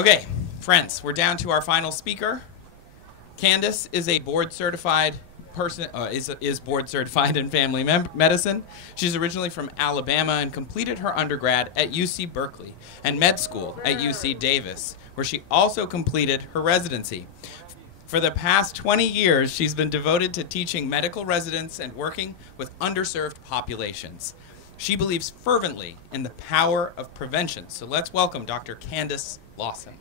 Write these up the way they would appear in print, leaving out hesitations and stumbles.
Okay, friends, we're down to our final speaker. Candace is a board-certified person, is board-certified in family medicine. She's originally from Alabama and completed her undergrad at UC Berkeley and med school at UC Davis, where she also completed her residency. For the past 20 years, she's been devoted to teaching medical residents and working with underserved populations. She believes fervently in the power of prevention. So let's welcome Dr. Candace Lawson.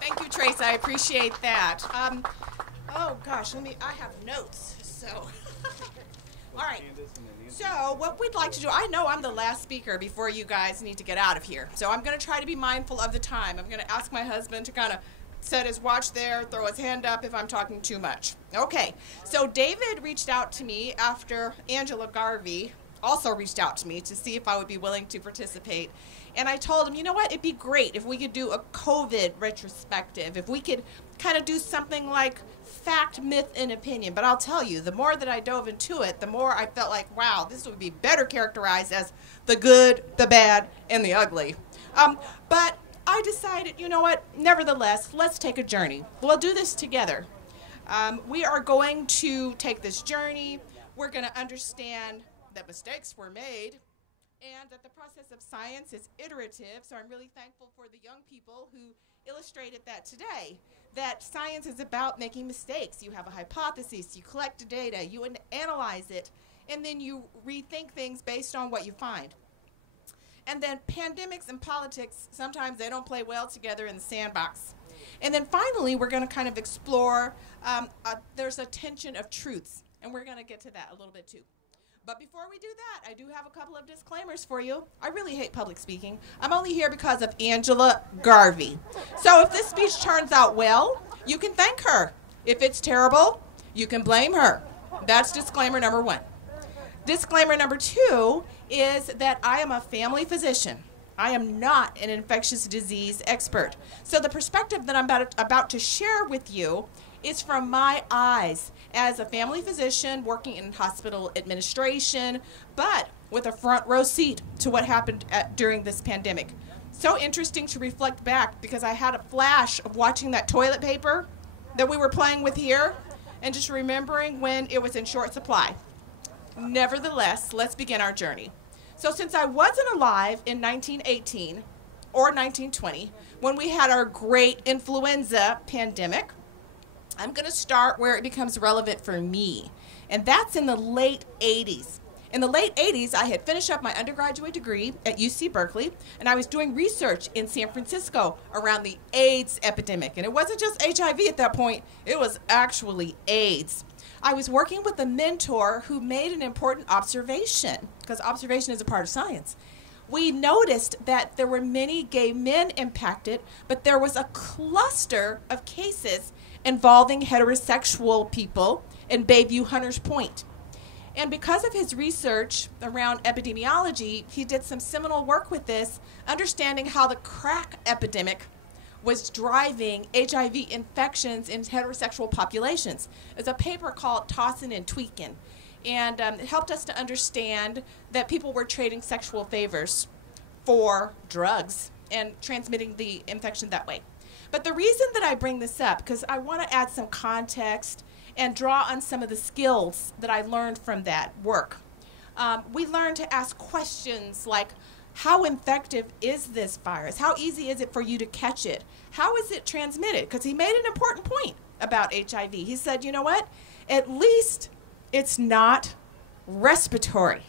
Thank you, Trace. I appreciate that. Oh gosh, I have notes, so. All right, so what we'd like to do, I know I'm the last speaker before you guys need to get out of here, so I'm gonna try to be mindful of the time. I'm gonna ask my husband to kind of set his watch there, throw his hand up if I'm talking too much. Okay, so David reached out to me after Angela Garvey also reached out to me to see if I would be willing to participate. And I told him, you know what, it'd be great if we could do a COVID retrospective, if we could kind of do something like fact, myth, and opinion. But I'll tell you, the more that I dove into it, the more I felt like, wow, this would be better characterized as the good, the bad, and the ugly. But I decided, you know what, nevertheless, let's take a journey. We'll do this together. We are going to take this journey. We're going to understand that mistakes were made and that the process of science is iterative. So I'm really thankful for the young people who illustrated that today, that science is about making mistakes. You have a hypothesis, you collect the data, you analyze it, and then you rethink things based on what you find. And then pandemics and politics, sometimes they don't play well together in the sandbox. And then finally, we're going to kind of explore, there's a tension of truths, and we're going to get to that a little bit too. But before we do that, I do have a couple of disclaimers for you. I really hate public speaking. I'm only here because of Angela Garvey. So if this speech turns out well, you can thank her. If it's terrible, you can blame her. That's disclaimer number one. Disclaimer number two is that I am a family physician. I am not an infectious disease expert. So the perspective that I'm about to share with you is from my eyes as a family physician working in hospital administration, but with a front row seat to what happened during this pandemic. So interesting to reflect back because I had a flash of watching that toilet paper that we were playing with here and just remembering when it was in short supply. Nevertheless, let's begin our journey. So since I wasn't alive in 1918 or 1920, when we had our great influenza pandemic, I'm going to start where it becomes relevant for me, and that's in the late 80s. In the late 80s, I had finished up my undergraduate degree at UC Berkeley, and I was doing research in San Francisco around the AIDS epidemic. And it wasn't just HIV at that point, it was actually AIDS. I was working with a mentor who made an important observation, because observation is a part of science. We noticed that there were many gay men impacted, but there was a cluster of cases involving heterosexual people in Bayview Hunters Point. And because of his research around epidemiology, he did some seminal work with this, understanding how the crack epidemic was driving HIV infections in heterosexual populations. It's a paper called Tossin and Tweakin', and it helped us to understand that people were trading sexual favors for drugs and transmitting the infection that way. But the reason that I bring this up, because I want to add some context and draw on some of the skills that I learned from that work. We learned to ask questions like, how infective is this virus? How easy is it for you to catch it? How is it transmitted? Because he made an important point about HIV. He said, you know what? At least it's not respiratory.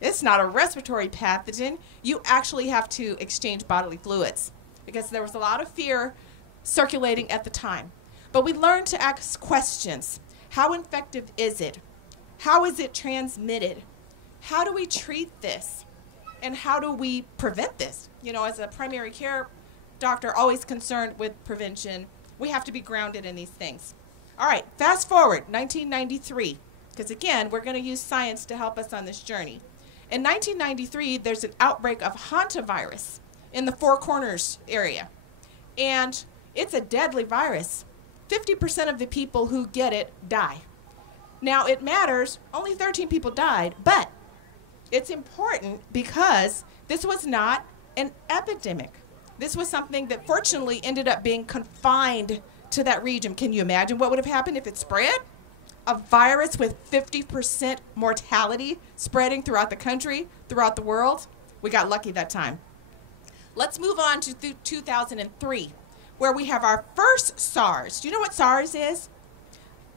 It's not a respiratory pathogen. You actually have to exchange bodily fluids because there was a lot of fear circulating at the time. But we learned to ask questions. How infective is it? How is it transmitted? How do we treat this? And how do we prevent this? You know, as a primary care doctor always concerned with prevention, we have to be grounded in these things. All right, fast forward, 1993, because again, we're going to use science to help us on this journey. In 1993, there's an outbreak of hantavirus in the Four Corners area, and it's a deadly virus. 50% of the people who get it die. Now, it matters, only 13 people died, but it's important because this was not an epidemic. This was something that fortunately ended up being confined to that region. Can you imagine what would have happened if it spread? A virus with 50% mortality spreading throughout the country, throughout the world. We got lucky that time. Let's move on to 2003, where we have our first SARS. Do you know what SARS is?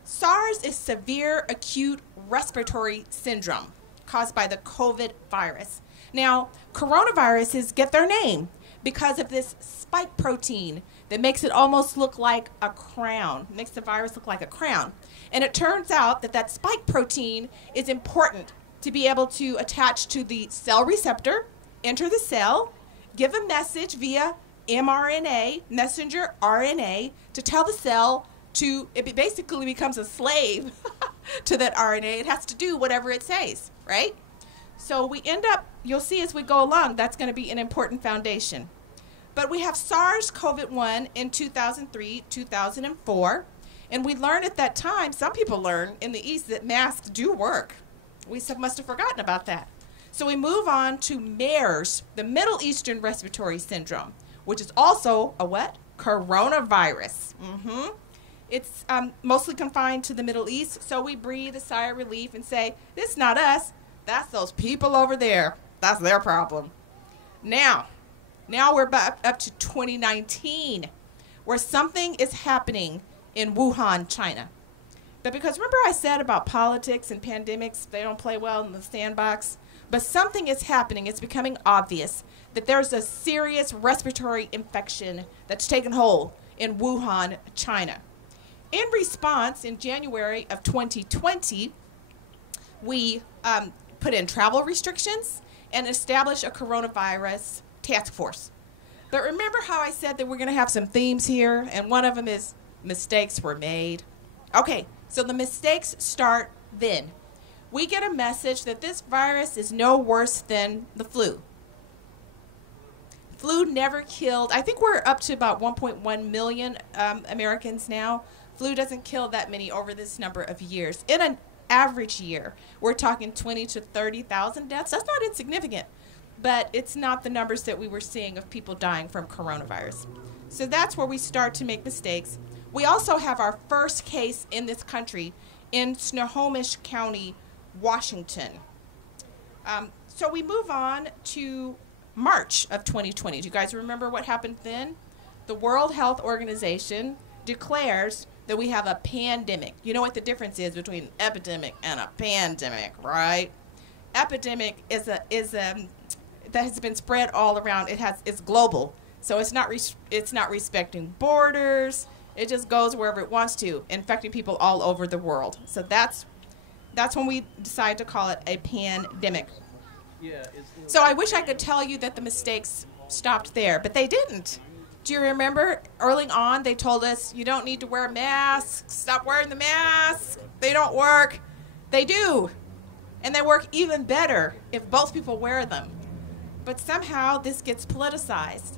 SARS is severe acute respiratory syndrome caused by the COVID virus. Now, coronaviruses get their name because of this spike protein that makes it almost look like a crown, makes the virus look like a crown. And it turns out that that spike protein is important to be able to attach to the cell receptor, enter the cell, give a message via mRNA, messenger RNA, to tell the cell it basically becomes a slave to that RNA. It has to do whatever it says, right? So we end up, you'll see as we go along, that's going to be an important foundation. But we have SARS-CoV-1 in 2003, 2004, and we learned at that time, some people learn in the East, that masks do work. We must have forgotten about that. So we move on to MERS, the Middle Eastern Respiratory Syndrome, which is also a what? Coronavirus. It's mostly confined to the Middle East, so we breathe a sigh of relief and say, this is not us, that's those people over there. That's their problem. Now we're up to 2019, where something is happening in Wuhan, China. But because remember I said about politics and pandemics, they don't play well in the sandbox? But something is happening. It's becoming obvious that there's a serious respiratory infection that's taken hold in Wuhan, China. In response, in January of 2020, we put in travel restrictions and established a coronavirus task force. But remember how I said that we're going to have some themes here, and one of them is mistakes were made? Okay, so the mistakes start then. We get a message that this virus is no worse than the flu. Flu never killed, I think we're up to about 1.1 million Americans now. Flu doesn't kill that many over this number of years. In an average year, we're talking 20 to 30,000 deaths. That's not insignificant, but it's not the numbers that we were seeing of people dying from coronavirus. So that's where we start to make mistakes. We also have our first case in this country in Snohomish County, Washington. So we move on to March of 2020. Do you guys remember what happened then? The World Health Organization declares that we have a pandemic. You know what the difference is between an epidemic and a pandemic, right? Epidemic is that has been spread all around. It's global, so it's not respecting borders. It just goes wherever it wants to, infecting people all over the world. So that's when we decide to call it a pandemic. Yeah. So I wish I could tell you that the mistakes stopped there, but they didn't. Do you remember early on they told us you don't need to wear masks, stop wearing the masks, they don't work. They do, and they work even better if both people wear them. But somehow this gets politicized.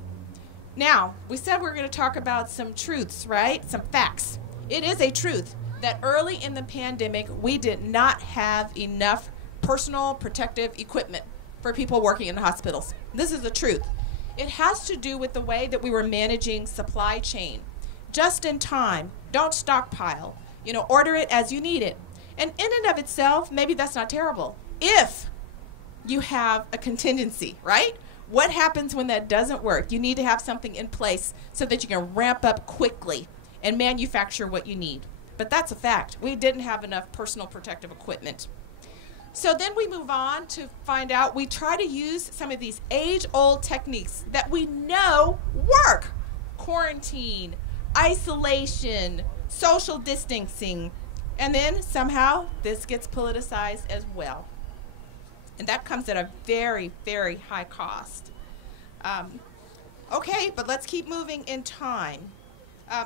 Now, we said we were going to talk about some truths, right? Some facts. It is a truth that early in the pandemic we did not have enough personal protective equipment for people working in the hospitals. This is the truth. It has to do with the way that we were managing supply chain. Just in time, don't stockpile. Order it as you need it. And in and of itself, maybe that's not terrible. If you have a contingency, right? What happens when that doesn't work? You need to have something in place so that you can ramp up quickly and manufacture what you need. But that's a fact. We didn't have enough personal protective equipment. So then we move on to find out, we try to use some of these age-old techniques that we know work. Quarantine, isolation, social distancing, and then somehow this gets politicized as well. And that comes at a very, very high cost. Okay, but let's keep moving in time.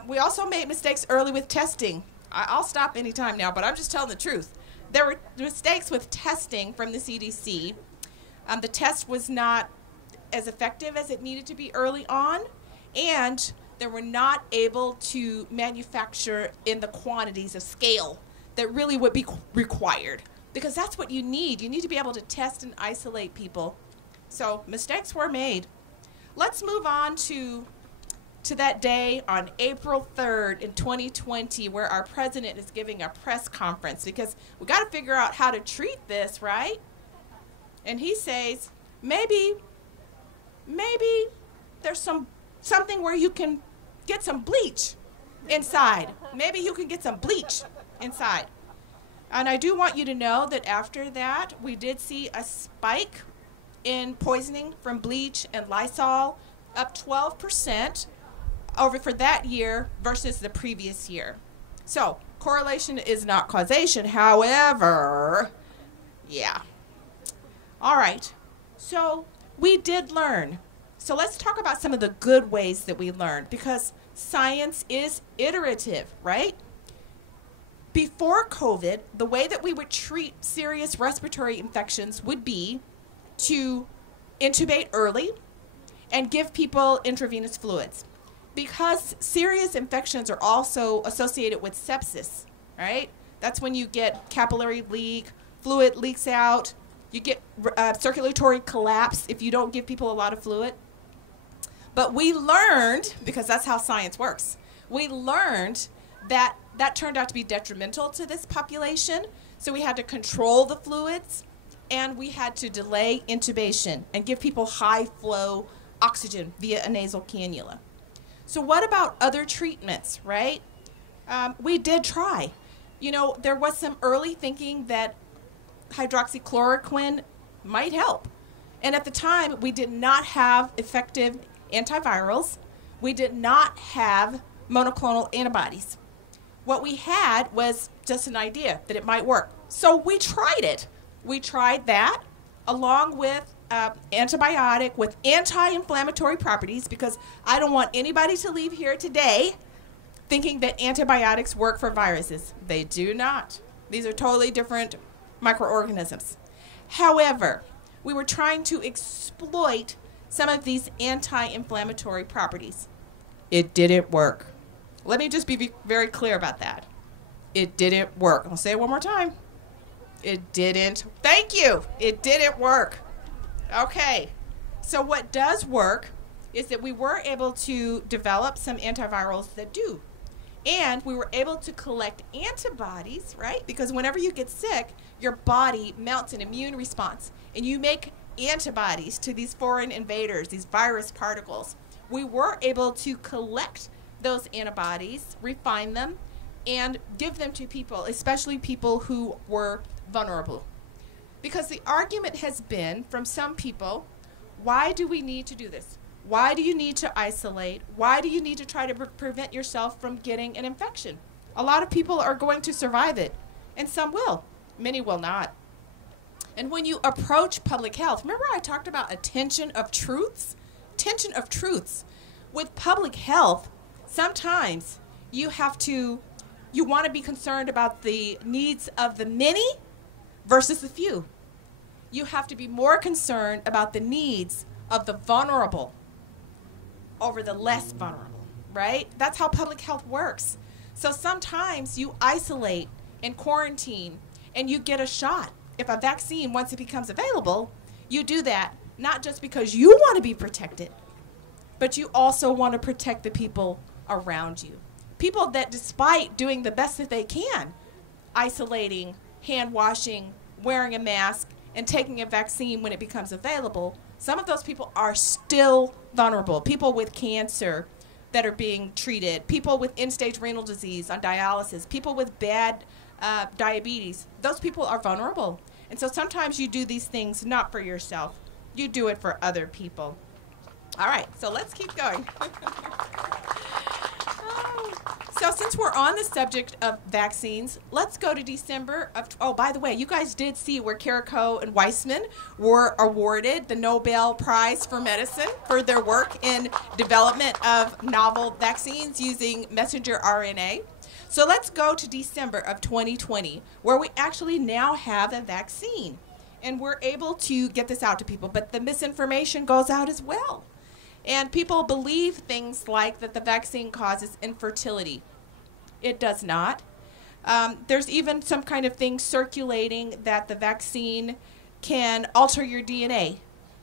We also made mistakes early with testing. I'll stop anytime now, but I'm just telling the truth. There were mistakes with testing from the CDC. The test was not as effective as it needed to be early on, and they were not able to manufacture in the quantities of scale that really would be required, because that's what you need. You need to be able to test and isolate people. So mistakes were made. let's move on to that day on April 3rd in 2020 where our president is giving a press conference because we got to figure out how to treat this, right? And he says, maybe there's something where you can get some bleach inside. Maybe you can get some bleach inside. And I do want you to know that after that, we did see a spike in poisoning from bleach and Lysol, up 12% over for that year versus the previous year. So correlation is not causation. However, yeah. All right. So we did learn. So let's talk about some of the good ways that we learned because science is iterative, right? Before COVID, the way that we would treat serious respiratory infections would be to intubate early and give people intravenous fluids. Because serious infections are also associated with sepsis, right? That's when you get capillary leak, fluid leaks out, you get circulatory collapse if you don't give people a lot of fluid. But we learned, because that's how science works, we learned that that turned out to be detrimental to this population. So we had to control the fluids and we had to delay intubation and give people high flow oxygen via a nasal cannula. So what about other treatments, right? We did try. You know, there was some early thinking that hydroxychloroquine might help. And at the time, we did not have effective antivirals. We did not have monoclonal antibodies. What we had was just an idea that it might work. So we tried it. We tried that along with antibiotic with anti-inflammatory properties because I don't want anybody to leave here today thinking that antibiotics work for viruses. They do not. These are totally different microorganisms. However, we were trying to exploit some of these anti-inflammatory properties. It didn't work. Let me just be very clear about that. It didn't work. I'll say it one more time. It didn't. Thank you. It didn't work. Okay. So what does work is that we were able to develop some antivirals that do. And we were able to collect antibodies, right? Because whenever you get sick, your body mounts an immune response. And you make antibodies to these foreign invaders, these virus particles. We were able to collect those antibodies, refine them, and give them to people, especially people who were vulnerable. Because the argument has been from some people, why do we need to do this? Why do you need to isolate? Why do you need to try to prevent yourself from getting an infection? A lot of people are going to survive it, and some will. Many will not. And when you approach public health, remember I talked about a tension of truths? Tension of truths. With public health, sometimes you want to be concerned about the needs of the many versus the few. You have to be more concerned about the needs of the vulnerable over the less vulnerable, right? That's how public health works. So sometimes you isolate and quarantine and you get a shot. If a vaccine, once it becomes available, you do that not just because you want to be protected, but you also want to protect the people around you. People that despite doing the best that they can, isolating, hand washing, wearing a mask, and taking a vaccine when it becomes available, some of those people are still vulnerable. People with cancer that are being treated, people with end-stage renal disease on dialysis, people with bad diabetes, those people are vulnerable. And so sometimes you do these things not for yourself. You do it for other people. All right, so let's keep going. So since we're on the subject of vaccines, let's go to December of, oh, by the way, you guys did see where Carrico and Weissman were awarded the Nobel Prize for Medicine for their work in development of novel vaccines using messenger RNA. So let's go to December of 2020, where we actually now have a vaccine. And we're able to get this out to people, but the misinformation goes out as well. And people believe things like that the vaccine causes infertility. It does not. There's even some kind of thing circulating that the vaccine can alter your DNA.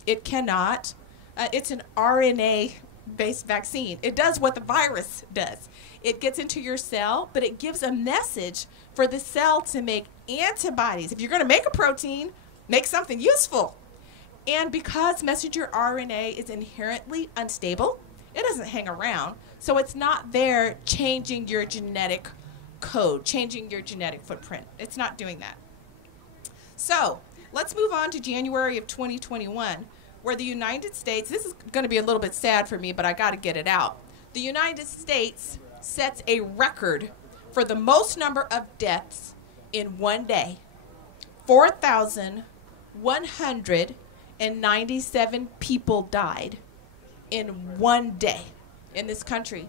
It cannot. It's an RNA-based vaccine. It does what the virus does. It gets into your cell, but it gives a message for the cell to make antibodies. If you're going to make a protein, make something useful. And because messenger RNA is inherently unstable, it doesn't hang around. So it's not there changing your genetic code, changing your genetic footprint. It's not doing that. So let's move on to January of 2021, where the United States, this is going to be a little bit sad for me, but I got to get it out. The United States sets a record for the most number of deaths in one day. 4,197 people died in one day in this country.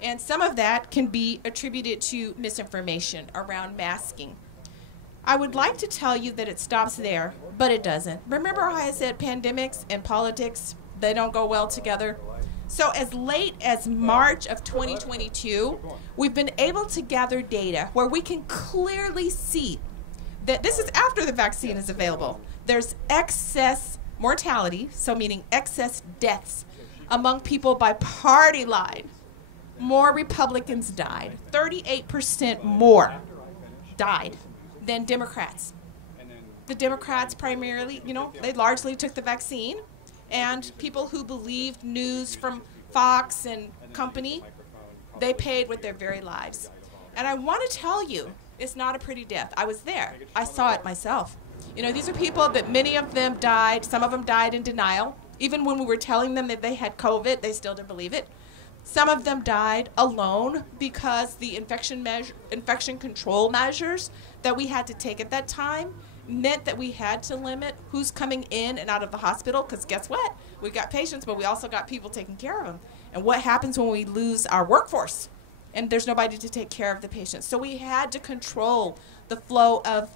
And some of that can be attributed to misinformation around masking. I would like to tell you that it stops there, but it doesn't. Remember how I said pandemics and politics, they don't go well together? So as late as March of 2022, we've been able to gather data where we can clearly see that this is after the vaccine is available. There's excess mortality, so meaning excess deaths among people by party line. More Republicans died. 38% more died than Democrats. The Democrats primarily, they largely took the vaccine, and people who believed news from Fox and company, they paid with their very lives. And I want to tell you, it's not a pretty death. I was there. I saw it myself. These are people that many of them died. Some of them died in denial. Even when we were telling them that they had COVID, they still didn't believe it. Some of them died alone because the infection control measures that we had to take at that time meant that we had to limit who's coming in and out of the hospital, because guess what? We've got patients, but we also got people taking care of them. And what happens when we lose our workforce and there's nobody to take care of the patients? So we had to control the flow of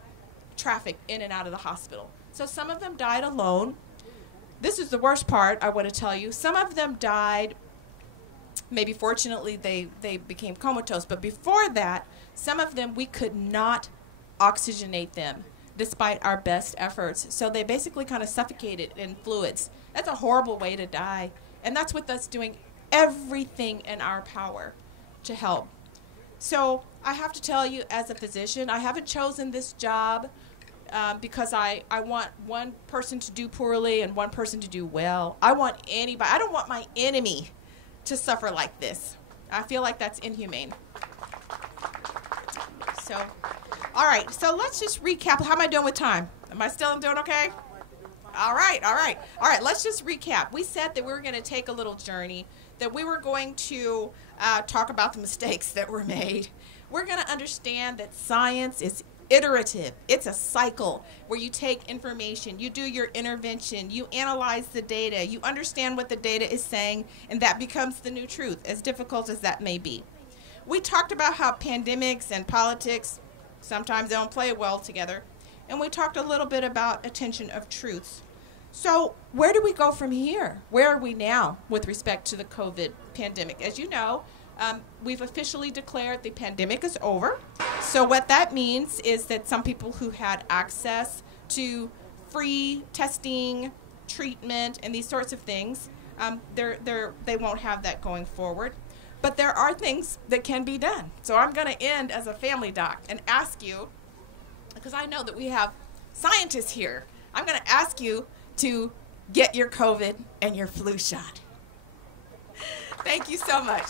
traffic in and out of the hospital. So some of them died alone. This is the worst part, I want to tell you. Some of them died, maybe fortunately they became comatose, but before that, some of them we could not oxygenate them despite our best efforts. So they basically kind of suffocated in fluids. That's a horrible way to die. And that's with us doing everything in our power to help. So I have to tell you, as a physician, I haven't chosen this job because I want one person to do poorly and one person to do well. I don't want my enemy to suffer like this. I feel like that's inhumane. So, all right, so let's just recap. How am I doing with time? Am I still doing okay? All right, let's just recap. We said that we were going to take a little journey, that we were going to talk about the mistakes that were made. We're going to understand that science is iterative. It's a cycle where you take information, you do your intervention, you analyze the data, you understand what the data is saying, and that becomes the new truth, as difficult as that may be. We talked about how pandemics and politics sometimes don't play well together, and we talked a little bit about attention of truths. So where do we go from here? Where are we now with respect to the COVID pandemic? As you know, we've officially declared the pandemic is over. So what that means is that some people who had access to free testing, treatment, and these sorts of things, they won't have that going forward. But there are things that can be done. So I'm going to end as a family doc and ask you, because I know that we have scientists here, I'm going to ask you to get your COVID and your flu shot. Thank you so much.